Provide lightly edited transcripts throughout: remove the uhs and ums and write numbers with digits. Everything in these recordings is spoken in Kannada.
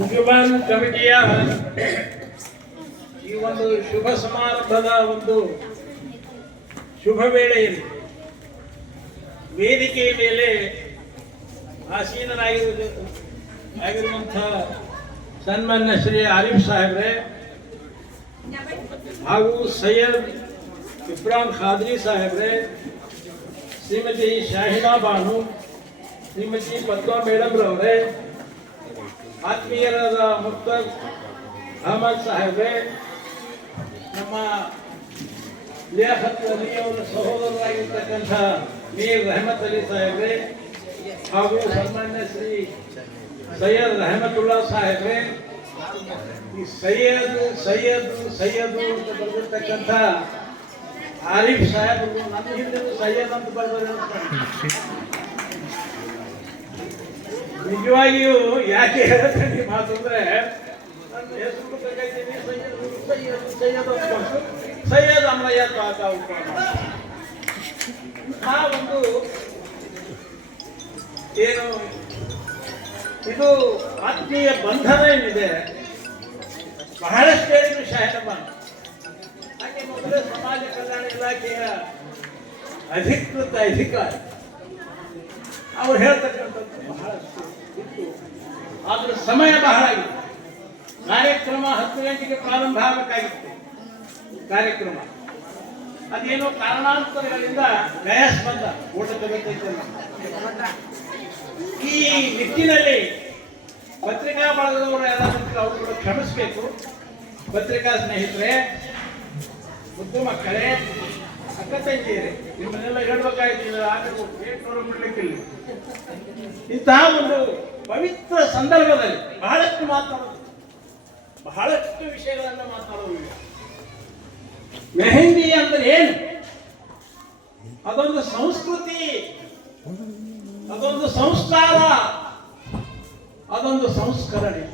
ವಿದ್ಯುಮಾನ್ ಕಮಿಟಿಯ ಈ ಒಂದು ಶುಭ ಸಮಾರಂಭದ ಒಂದು ಶುಭ ವೇಳೆಯಲ್ಲಿ ವೇದಿಕೆಯ ಮೇಲೆ ಆಸೀನರಾಗಿರುವಂತಹ ಸನ್ಮಾನ್ಯ ಶ್ರೀ ಆರಿಫ್ ಸಾಹೇಬ್ರೆ ಹಾಗೂ ಸೈಯದ್ ಇಬ್ರಾಹಿಂ ಖಾದ್ರಿ ಸಾಹೇಬ್ರೆ, ಶ್ರೀಮತಿ ಶಾಹಿದಾ ಬಾನು, ಶ್ರೀಮತಿ ಪದ್ಮಾ ಮೇಡಮ್ ರವರೇ, ಆತ್ಮೀಯರಾದ ಮುಕ್ತರ್ ಅಹಮದ್ ಸಾಹೇಬ್ರೆ, ನಮ್ಮ ಲಿಯಾಖತ್ ಅಲಿ ಅವರ ಸಹೋದರರಾಗಿರ್ತಕ್ಕಂಥ ಮೀರ್ ರೆಹಮತ್ ಅಲಿ ಸಾಹೇಬ್ರೆ ಹಾಗೂ ಸನ್ಮಾನ್ಯ ಶ್ರೀ ಸೈಯದ್ ರೆಹಮತುಲ್ಲಾ ಸಾಹೇಬ್ರೆ, ಈ ಸೈಯದ್ ಅಂತ ಬರೆದಿರ್ತಕ್ಕಂಥ ಆರಿಫ್ ಸಾಹೇಬ್ರು ನನ್ನ ಹಿಂದೆ ಸೈಯದ್ ಅಂತ ಬರೆದ ನಿಜವಾಗಿಯೂ ಯಾಕೆ ಹೇಳ್ತೀನಿ ಮಾತು ಅಂದ್ರೆ ನನ್ನ ಹೆಸರು ಬೇಕಾಗಿದ್ದೀನಿ ಸೈಯದ್ ಅಮ್ಮಯ್ಯ ತಾತ ಆ ಒಂದು ಏನು ಇದು ಆತ್ಮೀಯ ಬಂಧನ ಏನಿದೆ ಬಹಳಷ್ಟು ಹೇಳಿದ್ರು ಶಾಹಿದಮ್ಮ. ಹಾಗೆ ಮೊದಲೇ ಸಮಾಜ ಕಲ್ಯಾಣ ಇಲಾಖೆಯ ಅಧಿಕೃತ ಅಧಿಕಾರಿ ಅವ್ರು ಹೇಳ್ತಕ್ಕಂಥದ್ದು ಬಹಳಷ್ಟು ಇತ್ತು, ಆದ್ರೆ ಸಮಯ ಬಹಳ ಆಗಿತ್ತು. ಕಾರ್ಯಕ್ರಮ 10 ಗಂಟೆಗೆ ಪ್ರಾರಂಭ ಆಗಬೇಕಾಗಿತ್ತು. ಕಾರ್ಯಕ್ರಮ ಅದೇನೋ ಕಾರಣಾಂತರಗಳಿಂದ ಗಯಾಸ್ ಬಂದ ಓಟ ತಗೋತೈತೆ. ಈ ನಿಟ್ಟಿನಲ್ಲಿ ಪತ್ರಿಕಾ ಬಳಗದವರು ಯಾರಾದ್ರೂ ಅವರು ಕ್ಷಮಿಸಬೇಕು. ಪತ್ರಿಕಾ ಸ್ನೇಹಿತರೆ, ಮುದ್ದು ಮಕ್ಕಳೇ, ಅಕ್ಕ ತಂಗಿಯರೇ, ನಿಮ್ಮನ್ನೆಲ್ಲ ಹೇಳ್ಬೇಕಾಗಿತ್ತು, ಆಗಬೇಕು ಏಟ್ನೂರು ಬಿಡ್ಲಿಕ್ಕಿಲ್ಲ. ಇಂತಹ ಒಂದು ಪವಿತ್ರ ಸಂದರ್ಭದಲ್ಲಿ ಬಹಳಷ್ಟು ಮಾತಾಡೋದು, ಬಹಳಷ್ಟು ವಿಷಯಗಳನ್ನು ಮಾತಾಡೋದು. ಮೆಹಂದಿ ಅಂದ್ರೆ ಏನು? ಅದೊಂದು ಸಂಸ್ಕೃತಿ, ಅದೊಂದು ಸಂಸ್ಕಾರ, ಅದೊಂದು ಸಂಸ್ಕರಣೆ.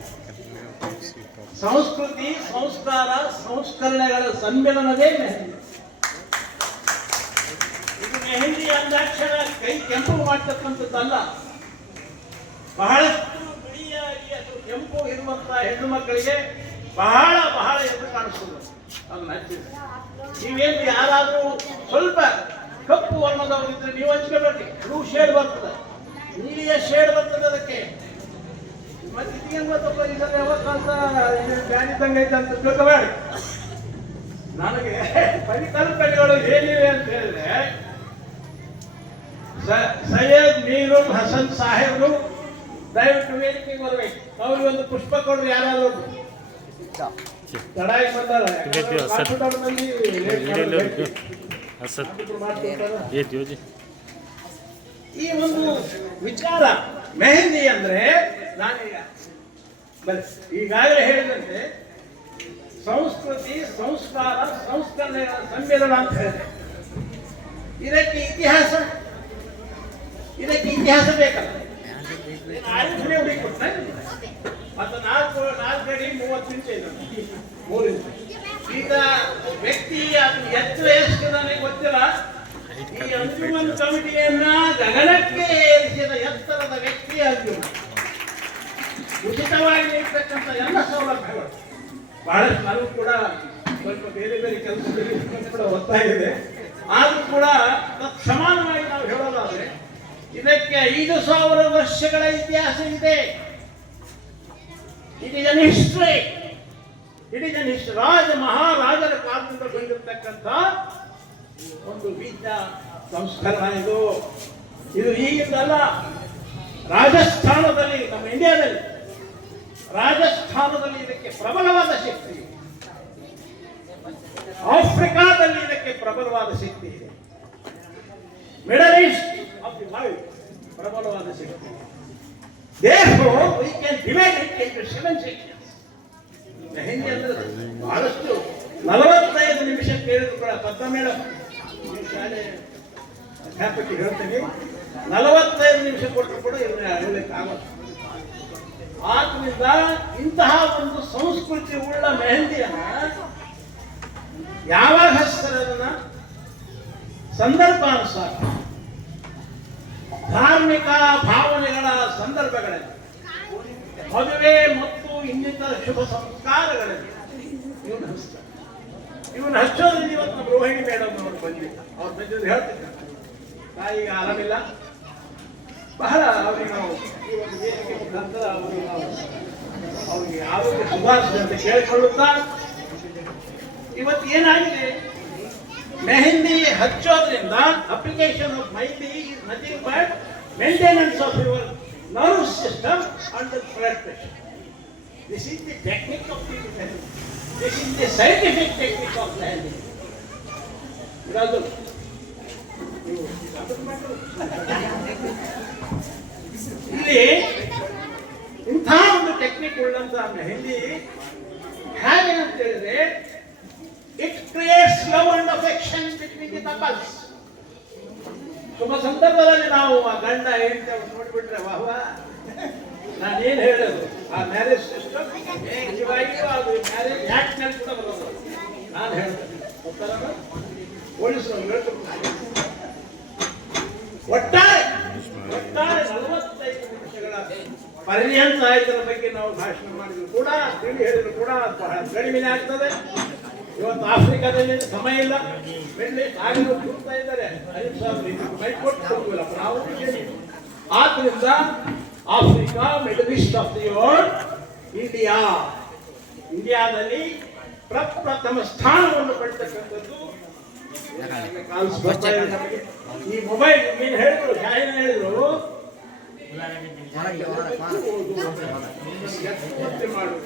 ಸಂಸ್ಕೃತಿ, ಸಂಸ್ಕಾರ, ಸಂಸ್ಕರಣೆಗಳ ಸಮ್ಮಿಲನವೇ ಮೆಹಂದಿ. ಇದು ಮೆಹಂದಿ ಅಂದಾಕ್ಷರ ಕೈ ಕೆಂಪು ಮಾಡ್ತಕ್ಕಂಥದ್ದಲ್ಲ. ಬಹಳಷ್ಟು ಬಿಳಿಯಾಗಿ ಅದು ಕೆಂಪು ಇರುವಂತಹ ಹೆಣ್ಣು ಮಕ್ಕಳಿಗೆ ಬಹಳ ಬಹಳ ಎದ್ದು ಕಾಣಿಸ್ತದೆ. ಅದನ್ನ ಹಚ್ಚಿದ್ರೆ ನೀವೇನು ಯಾರಾದ್ರೂ ಸ್ವಲ್ಪ ಕಪ್ಪು ವರ್ಣದವರು ಇದ್ರೆ ನೀವು ಹಚ್ಕೋಬೇಡಿ, ಬ್ಲೂ ಶೇಡ್ ಬರ್ತದೆ, ನೀಲಿಯ ಶೇಡ್ ಬರ್ತದೆ ಅದಕ್ಕೆ. ಮತ್ತೆ ಇದೇನು ಗೊತ್ತಪ್ಪ, ಇದನ್ನು ಯಾವತ್ತಂತ ಬ್ಯಾನಿದಂಗೆ ಐತೆ ಅಂತ ತಿಳ್ಕೋಬೇಡಿ. ನನಗೆ ಪರಿಕಲ್ಪನೆಗಳು ಏನಿವೆ ಅಂತ ಹೇಳಿದ್ರೆ, ಸೈಯದ್ ಮೀರುಲ್ ಹಸನ್ ಸಾಹೇಬ್ರು ದಯವಿಟ್ಟು ವೇದಿಕೆಗೆ ಬರಬೇಕು. ಅವ್ರಿಗೆ ಒಂದು ಪುಷ್ಪ ಕೊಡ್ರಿ ಯಾರಾದ್ರೂ. ತಡಾಗಿ ಬಂದಾರ ಈ ಒಂದು ವಿಚಾರ. ಮೆಹಂದಿ ಅಂದ್ರೆ ನಾನೀಗ ಈಗಾಗಲೇ ಹೇಳಿದಂತೆ ಸಂಸ್ಕೃತಿ, ಸಂಸ್ಕಾರ, ಸಂಸ್ಕರಣೆಗಳ ಸಮ್ಮಿಲನ ಅಂತ ಹೇಳಿದೆ. ಇದಕ್ಕೆ ಇತಿಹಾಸ ಬೇಕಲ್ಲ. ಆರಿಫ್ನೇ ಹುಡುಕಿಕೊಟ್ಟ ಮತ್ತು 4 ಅಡಿ 30 ಇಂಚ್ ಇದೆ, 3 ಇಂಚ್. ಈಗ ವ್ಯಕ್ತಿ ಅದು ಎಷ್ಟು ಎಷ್ಟು ನನಗೆ ಗೊತ್ತಿಲ್ಲ. ಈ ಅಂಜುಮನ್ ಕಮಿಟಿಯನ್ನ ಗಗನಕ್ಕೆ ಏರಿಸಿದ ಎತ್ತರದ ವ್ಯಕ್ತಿ ಅಂಜುಮನ್. ಉಚಿತವಾಗಿ ನೀಡತಕ್ಕಂಥ ಎಲ್ಲ ಸೌಲಭ್ಯಗಳು ಬಹಳಷ್ಟು. ನನಗೂ ಕೂಡ ಸ್ವಲ್ಪ ಬೇರೆ ಬೇರೆ ಕೆಲಸದಲ್ಲಿ ಕೂಡ ಒತ್ತಾಗಿದೆ. ಆದ್ರೂ ಕೂಡ ಸಮಾನವಾಗಿ ನಾವು ಹೇಳೋದಾದ್ರೆ ಇದಕ್ಕೆ 5000 ವರ್ಷಗಳ ಇತಿಹಾಸ ಇದೆ. It is an history. ರಾಜ ಮಹಾರಾಜರ ಕಾಲದಿಂದ ಬಂದಿರತಕ್ಕಂಥ ಒಂದು ವಿದ್ಯಾ ಸಂಸ್ಕರಣ ಇದು. ಈಗಿಂದಲ್ಲ. ರಾಜಸ್ಥಾನದಲ್ಲಿ, ನಮ್ಮ ಇಂಡಿಯಾದಲ್ಲಿ ರಾಜಸ್ಥಾನದಲ್ಲಿ ಇದಕ್ಕೆ ಪ್ರಬಲವಾದ ಶಕ್ತಿ ಇದೆ. ಆಫ್ರಿಕಾದಲ್ಲಿ ಇದಕ್ಕೆ ಪ್ರಬಲವಾದ ಶಕ್ತಿ ಇದೆ. Middle East of the world ಪ್ರಬಲವಾದ ಶಕ್ತಿ ಇದೆ. Therefore, we can divide it into 7 sections. Mehndi ಅಂದ್ರೆ ಬಹಳಷ್ಟು. 45 ನಿಮಿಷ ಕೇಳಿದ್ರು ಕೂಡ ಪದ್ಮ ಮೇಡಮ್, ನೀವು ಶಾಲೆ ಅಧ್ಯಾಪಕಿ ಹೇಳ್ತೀನಿ, 45 ನಿಮಿಷ ಕೊಟ್ಟರು ಕೂಡ ಹೇಳಲಿಕ್ಕಾಗಲ್ಲ. ಆದ್ರಿಂದ ಇಂತಹ ಒಂದು ಸಂಸ್ಕೃತಿ ಉಳ್ಳ ಮೆಹಂದಿಯನ್ನ ಯಾವಾಗ ಹಚ್ತಾರೆ ಅದನ್ನ ಸಂದರ್ಭಾನುಸಾರ, ಧಾರ್ಮಿಕ ಭಾವನೆಗಳ ಸಂದರ್ಭಗಳಲ್ಲಿ, ಮದುವೆ ಮತ್ತು ಇನ್ನಿತರ ಶುಭ ಸಂಸ್ಕಾರಗಳಲ್ಲಿ ಇವನು ಹಚ್ತಾರೆ. ಇವನು ಹಚ್ಚೋದ್ರಿಂದ ಇವತ್ತು ನಮ್ಮ ರೋಹಿಣಿ ಮೇಡಮ್ ಅವರು ಬಂದಿಲ್ಲ. ಅವ್ರು ಬಂದಿದ್ದು ಹೇಳ್ತಿದ್ದಾರೆ, ತಾಯಿಗೆ ಆರಾಮಿಲ್ಲ, ಬಹಳ ಅವ್ರಿಗೆ ನಾವು ಈ ಒಂದು ವೇದಿಕೆ ಮುಖಾಂತರ ಅವ್ರಿಗೆ ಆರೋಗ್ಯ ಸುಧಾರಿಸಿದೆ ಅಂತ ಕೇಳಿಕೊಳ್ಳುತ್ತಾ, ಇವತ್ತು ಏನಾಗಿದೆ, ಮೆಹಂದಿ ಹಚ್ಚೋದ್ರಿಂದ application of mehndi is nothing but maintenance of your nerve system under blood pressure. This is the technique of the mehendi. This is the scientific technique of mehendi. Raju, ಇಲ್ಲಿ ಇಂಥ ಒಂದು ಟೆಕ್ನಿಕ್ ಉಳ್ಳಂತ ಮೆಹಂದಿ ಹೇಗೆ ಅಂತ ಹೇಳಿದ್ರೆ, it creates love and affection between the couples. ಶುಭ ಸಂದರ್ಭದಲ್ಲಿ ನಾವು ಆ ಗಂಡ ಹೆಂಡತಿ ಅವ್ರು ನೋಡ್ಬಿಟ್ರೆ ವಾಹ್ವಾ, ನಾನೇನು ಹೇಳೋದು, ಆ ಮ್ಯಾರೇಜ್ ಸಿಸ್ಟಮ್ ನಿಜವಾಗಿಯೂ ಅದು ಮ್ಯಾರೇಜ್ ಆಕ್ಟ್ ನಲ್ಲಿ ಕೂಡ ಬರೋದು. ನಾನು ಹೇಳ್ತೇನೆ ಗೊತ್ತಲ್ಲ, ಪೊಲೀಸರು ಒಟ್ಟಾರೆ 45 ನಿಮಿಷಗಳ ಪರ್ಯಂತ ಇದರ ಬಗ್ಗೆ ನಾವು ಭಾಷಣ ಮಾಡಿದ್ರು ಕೂಡ, ತಿಳಿ ಹೇಳಿದ್ರು ಕೂಡ ಬಹಳ ಕಡಿಮೆ ಆಗ್ತದೆ. ಇವತ್ತು ಆಫ್ರಿಕಾದಲ್ಲಿ ಸಮಯ ಇಲ್ಲ, ಮಿಡ್ಲ್ ಈಸ್ಟ್ ಆಗಿರೋ ಕೂರ್ತಾ ಇದ್ದಾರೆ, ನಾವು ಆದ್ರಿಂದ Africa middle East of the world, ಇಂಡಿಯಾದಲ್ಲಿ ಪ್ರಪ್ರಥಮ ಸ್ಥಾನವನ್ನು ಪಡೆತಕ್ಕಂಥದ್ದು ಈ ಮೊಬೈಲ್. ಏನು ಹೇಳಿದ್ರು, ಶಾಹಿನ ಹೇಳಿದ್ರು, ಮಾಡುದು